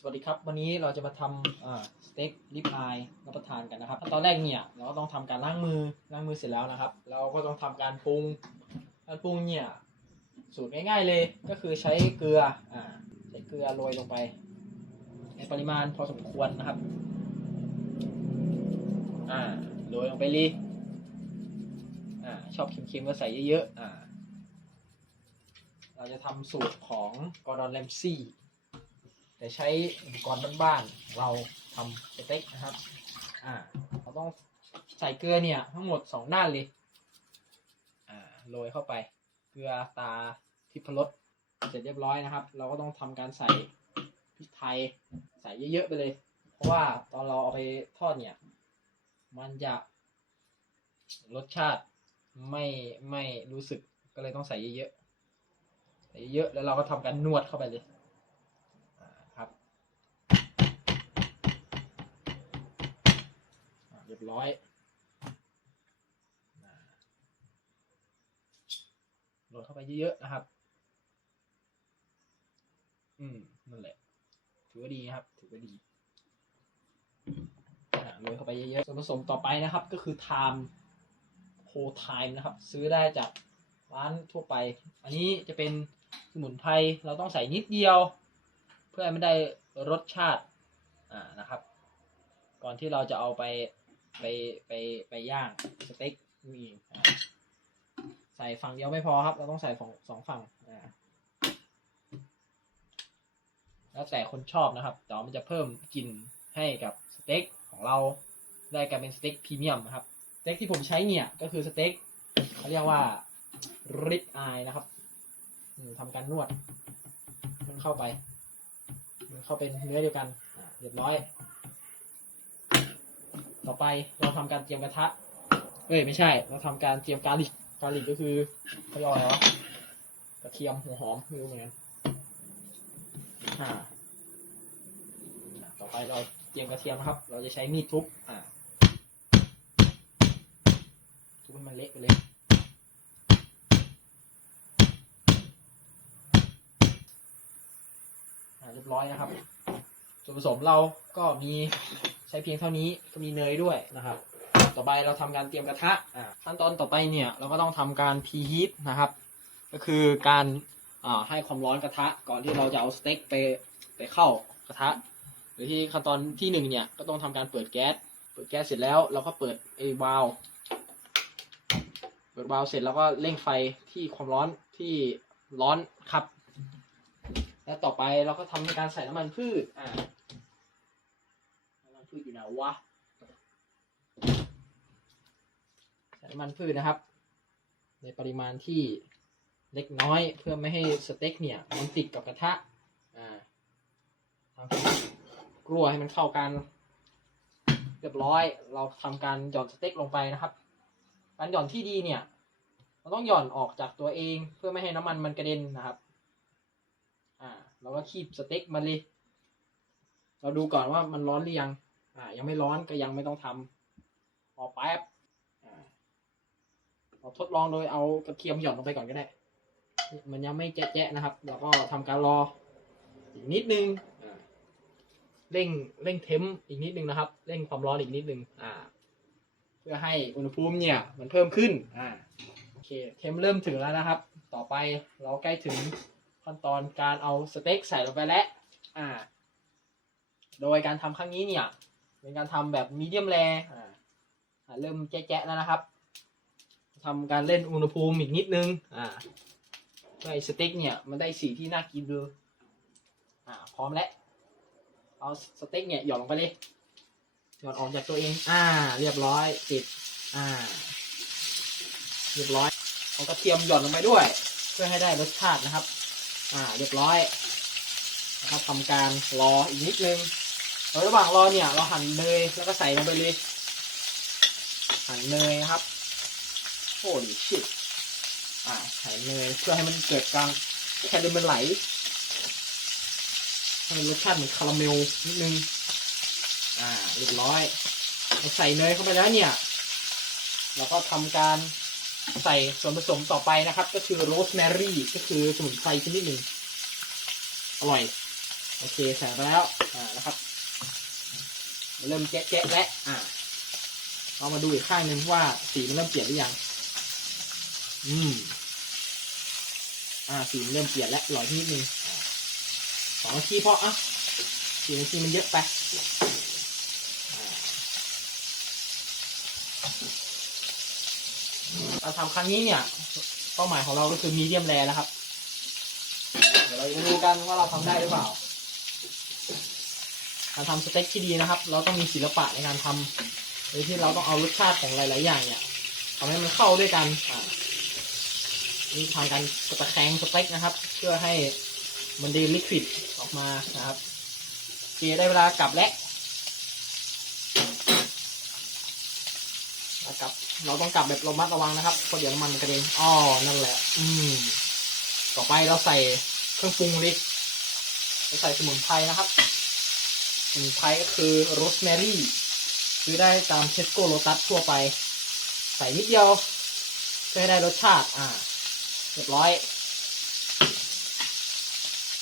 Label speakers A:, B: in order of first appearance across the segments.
A: สวัสดีครับ วันนี้เราจะมาทำสเต็กลิปอายรับประทานกันนะครับขั้นตอนแรกเนี่ยเราก็ต้องทำการล้างมือล้างมือเสร็จแล้วนะครับ เราก็ต้องทำการปรุงการปรุงเนี่ยสูตรง่ายๆเลยก็คือใช้เกลืออ่าใช้เกลือโรยลงไป ในปริมาณพอสมควรนะครับอ่าโรยลงไปเลยอ่าชอบเค็มๆก็ใส่เยอะๆอ่าเราจะทำสูตรของกอร์ดอนแรมซี่ แต่ใช้อุปกรณ์บ้านๆเราทำสเต็กนะครับ อ่า เราต้องใส่เกลือเนี่ย ทั้งหมดสองด้านเลย อ่าโรยเข้าไป เกลือตาทิพรสเสร็จเรียบร้อยนะครับ เราก็ต้องทำการใส่พริกไทยใส่เยอะๆไปเลย เพราะว่าตอนเราเอาไปทอดเนี่ย มันจะรสชาติไม่ไม่รู้สึกก็เลยต้องใส่เยอะๆใส่เยอะๆแล้วเราก็ทำการนวดเข้าไปเลย อ่าครับอ่าเรีย บร้อยอ่าโรยเข้าไปเยอะๆนะครับ อืม นั่นแหละ ถือว่าดีครับ ถือว่าดีโรยเข้าไปเยอะๆ ส่วนผสมต่อไปนะครับ ก็คือไทม์โฮไทม์นะครับ ซื้อได้จากร้านทั่วไป อันนี้จะเป็นสมุนไพร เราต้องใส่นิดเดียว เพื่อให้มันได้รสชาติ อ่า นะครับ ก่อนที่เราจะเอาไป ไปไปไปย่างสเต็กนี่เองอ่าใส่ฝั่งเดียวไม่พอครับ เราต้องใส่สองสองฝั่งแล้วแต่คนชอบนะครับแต่มันจะเพิ่มกลิ่นให้กับสเต็กของเราได้กลายเป็นสเต็กพรีเมียมนะครับสเต็กที่ผมใช้เนี่ยก็คือสเต็กเขาเรียกว่าริบอายนะครับทำการนวด มันเข้าไป มันเข้าเป็นเนื้อเดียวกันเรียบร้อย ต่อไปเราทำการเตรียมกระทะเอ้ยไม่ใช่ เราทำการเตรียมกาลิกกาลิกก็คือเขาเรียกว่าอะไรวะกระเทียมหัวหอมไม่รู้เหมือนกันอ่า ต่อไปเราเตรียมกระเทียมนะครับ เราจะใช้มีดทุบอ่าทุบให้มันเละไปเลยเรียบร้อยนะครับ ส่วนผสมเราก็มี ใช้เพียงเท่านี้ก็มีเนยด้วยนะครับ ต่อไปเราทำการเตรียมกระทะอ่าขั้นตอนต่อไปเนี่ยเราก็ต้องทำการพรีฮีทนะครับ ก็คือการอ่าให้ความร้อนกระทะก่อนที่เราจะเอาสเต็กไปไปเข้ากระทะ หรือที่ขั้นตอนที่หนึ่งเนี่ยก็ต้องทำการเปิดแก๊สเปิดแก๊สเสร็จแล้วเราก็เปิดไอ้วาล์วเปิดวาล์วเสร็จแล้วก็เร่งไฟที่ความร้อนที่ร้อนครับ แล้วต่อไปเราก็ทำในการใส่น้ำมันพืชอ่า น้ำมันพืชอยู่ไหน วะใส่น้ำมันพืชนะครับ ในปริมาณที่เล็กน้อยเพื่อไม่ให้สเต็กเนี่ยมันติดกับกระทะอ่าทำกลัวให้มันเข้ากันเรียบร้อย เราทำการหย่อนสเต็กลงไปนะครับ การหย่อนที่ดีเนี่ยเราต้องหย่อนออกจากตัวเองเพื่อไม่ให้น้ำมันมันกระเด็นนะครับ อ่าเราก็คีบสเต็กมาเลย เราดูก่อนว่ามันร้อนหรือยัง อ่า ยังไม่ร้อนก็ยังไม่ต้องทำรอแป๊บอ่าเราทดลองโดยเอากระเทียมหย่อนลงไปก่อนก็ได้ มันยังไม่แจ๊ะนะครับ เราก็ทำการรออีกนิดนึงอ่าเร่งเร่งเทมอีกนิดนึงนะครับ เร่งความร้อนอีกนิดนึงอ่า เพื่อให้อุณหภูมิเนี่ย มันเพิ่มขึ้น อ่าโอเคเทมเริ่มถึงแล้วนะครับ ต่อไปเราใกล้ถึงขั้นตอนการเอาสเต็กใส่ลงไปแล้วอ่า โดยการทำครั้งนี้เนี่ย เป็นการทำแบบมีเดียมแรอ่าอ่าเริ่มแจ๊ะๆแล้วนะครับทำการเล่นอุณหภูมิอีกนิดนึง อ่าเพื่อให้สเต็กเนี่ยมันได้สีที่น่ากินดูอ่า พร้อมแล้ว เอาสเต็กเนี่ยหย่อนลงไปเลยหย่อนออกจากตัวเอง อ่า เรียบร้อยปิด อ่า เรียบร้อยเอากระเทียมหย่อนลงไปด้วย เพื่อให้ได้รสชาตินะครับ อ่า เรียบร้อยนะครับทำการรออีกนิดนึงแล้ว ระหว่างรอเนี่ย เราหั่นเนยแล้วก็ใส่ลงไปเลย หั่นเนยนะครับโอ้ดิชิตอ่าใส่เนยเพื่อให้มันเกิดการแครมันไหลให้มันรสชาติเหมือนคาราเมลนิดนึง อ่าเรียบร้อยเราใส่เนยเข้าไปแล้วเนี่ย เราก็ทำการใส่ส่วนผสมต่อไปนะครับ ก็คือโรสแมรี่ก็คือสมุนไพรชนิดหนึ่งอร่อย โอเคใส่ไปแล้ว อ่านะครับ เริ่มแจ๊ะแจ๊ะแล้วอ่าเรามาดูอีกข้างหนึ่งว่าสีมันเริ่มเปลี่ยนหรือยัง อืม อ่า สีมันเริ่มเปลี่ยนแล้วหลอยนิดนึงสองนาทีพออะสี่นาทีมันเยอะไปอ่าการทำครั้งนี้เนี่ยเป้าหมายของเราก็คือมีเดียมแรนะครับ เดี๋ยวเราจะดูกันว่าเราทำได้หรือเปล่า การทำสเต็กที่ดีนะครับ เราต้องมีศิลปะในการทำโดยที่เราต้องเอารสชาติของหลาย ๆ อย่างเนี่ยทำให้มันเข้าด้วยกันอ่านี่ทางการตะแคงสเต็กนะครับ เพื่อให้มันดีลิควิดออกมานะครับเคได้เวลากลับแล้วกลับ เราต้องกลับแบบระมัดระวังนะครับเพราะเดี๋ยวมันกระเด็นอ๋อนั่นแหละ อืม ต่อไปเราใส่เครื่องปรุงเลยเราใส่สมุนไพรนะครับ สมุนไพรก็คือโรสแมรี่ซื้อได้ตามเทสโก้โ t ตัสทั่วไป ใส่นิดเดียวเพื่อให้ได้รสชาติ อ่าเรียบร้อย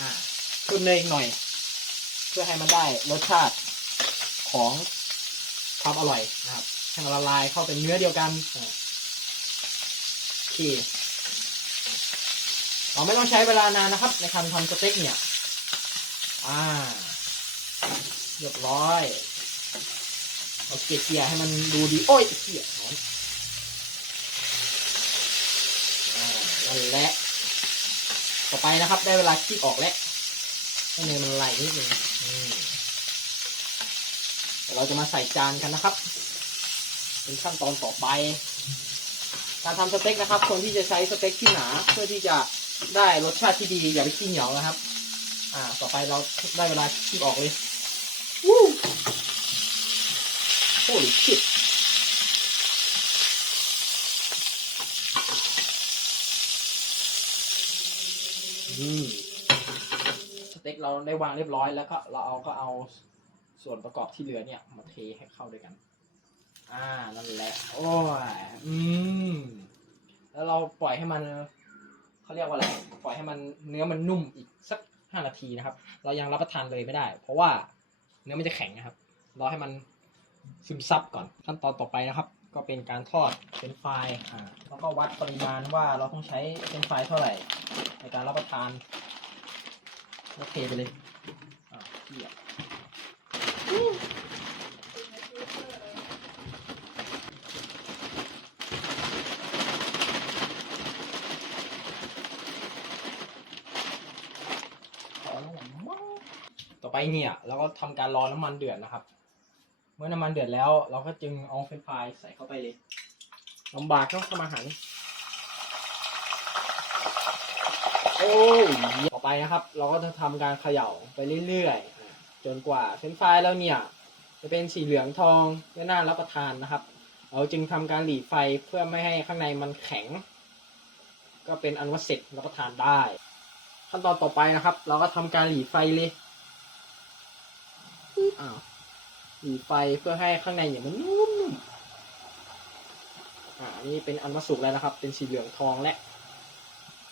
A: อ่าขึ้นเลยอีกหน่อย เพื่อให้มันได้รสชาติของความอร่อยนะครับให้มันละลายเข้าเป็นเนื้อเดียวกันโอเคเราไม่ต้องใช้เวลานานนะครับ ในการทำสเต็กเนี่ย อ่า เรียบร้อยเราเกลี่ยให้มันดูดี โอ้ยเกลี่ยนั่นแหละต่อไปนะครับ ได้เวลาคีบออกแล้วให้เนยมันไหลนิดนึงเดี๋ยวเราจะมาใส่จานกันนะครับ เป็นขั้นตอนต่อไป การทำสเต็กนะครับ คนที่จะใช้สเต็กที่หนาเพื่อที่จะได้รสชาติที่ดีอย่าไปขี้เหนียวนะครับ อ่า ต่อไปเราได้เวลาคีบออกเลยวู้ โอ้ยชิดอืมสเต็กเราได้วางเรียบร้อยแล้วก็เราเอาก็เอาส่วนประกอบที่เหลือเนี่ย มาเทให้เข้าด้วยกัน อ่า นั่นแหละ โอ้ย อืม แล้วเราปล่อยให้มันเขาเรียกว่าอะไร ปล่อยให้มันเนื้อมันนุ่มอีกสักห้านาทีนะครับ เรายังรับประทานเลยไม่ได้ เพราะว่าเนื้อมันจะแข็งนะครับ รอให้มัน ซึมซับก่อนขั้นตอนต่อไปนะครับ ก็เป็นการทอดเป็นไฟรายอ่าแล้วก็วัดปริมาณว่าเราต้องใช้เป็นไฟรายเท่าไหร่ ในการรับประทานแล้วเทไปเลยอ่าเกี่ยต่อไปเนี่ยเราก็ทำการรอน้ำมันเดือดนะครับ เมื่อน้ำมันเดือดแล้ว เราก็จึงเอาเฟรนฟรายใส่เข้าไปเลยลำบากต้องทำอาหารโอ้ยต่อไปนะครับ เราก็จะทำการเขย่าไปเรื่อยๆจนกว่าเฟรนฟรายแล้วเนี่ยจะเป็นสีเหลืองทองและน่ารับประทานนะครับ เราจึงทำการหลีไฟเพื่อไม่ให้ข้างในมันแข็ง ก็เป็นอันว่าเสร็จรับประทานได้ ขั้นตอนต่อไปนะครับ เราก็ทำการหลีไฟเลยอ้าว หลีไฟเพื่อให้ข้างในเนี่ยมันนุ่มอ่านี่เป็นอันว่าสุกแล้วนะครับ เป็นสีเหลืองทองและ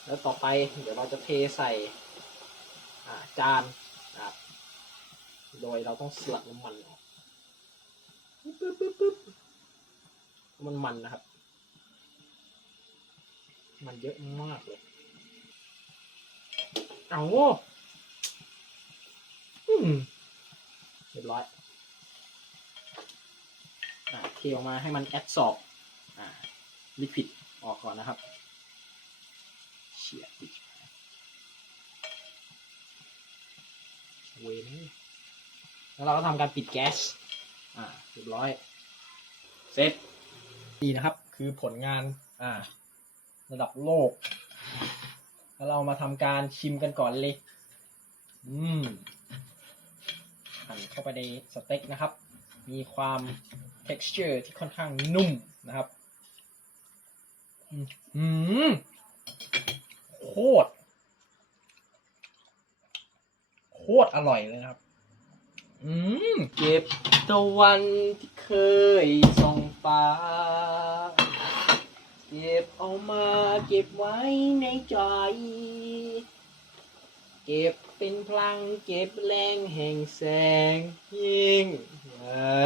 A: แล้วต่อไปเดี๋ยวเราจะเทใส่อ่าจานนะครับ โดยเราต้องสลัดน้ำมันออกปึ๊บปึ๊บปึ๊บมันมันนะครับ มันเยอะมากเลย เอาอืมเรียบร้อย ทออกมาให้มันแอดสอบอ่าลิควิดออกก่อนนะครับเฉียดเวนแล้วเราก็ทำการปิดแก๊ส อ่าเรียบร้อย เสร็จนี่นะครับ คือผลงาน อ่า ระดับโลก แล้วเรามาทำการชิมกันก่อนเลย อืมหั่นเข้าไปในสเต็กนะครับ มีความ texture ที่ค่อนข้างนุ่มนะครับอืมอืมโคตร โคตรอร่อยเลยครับ อืม เก็บตะวันที่เคยส่องฟ้า เก็บเอามาเก็บไว้ในใจ เก็บเป็นพลังเก็บแรงแห่งแสงยิ่งใหญ่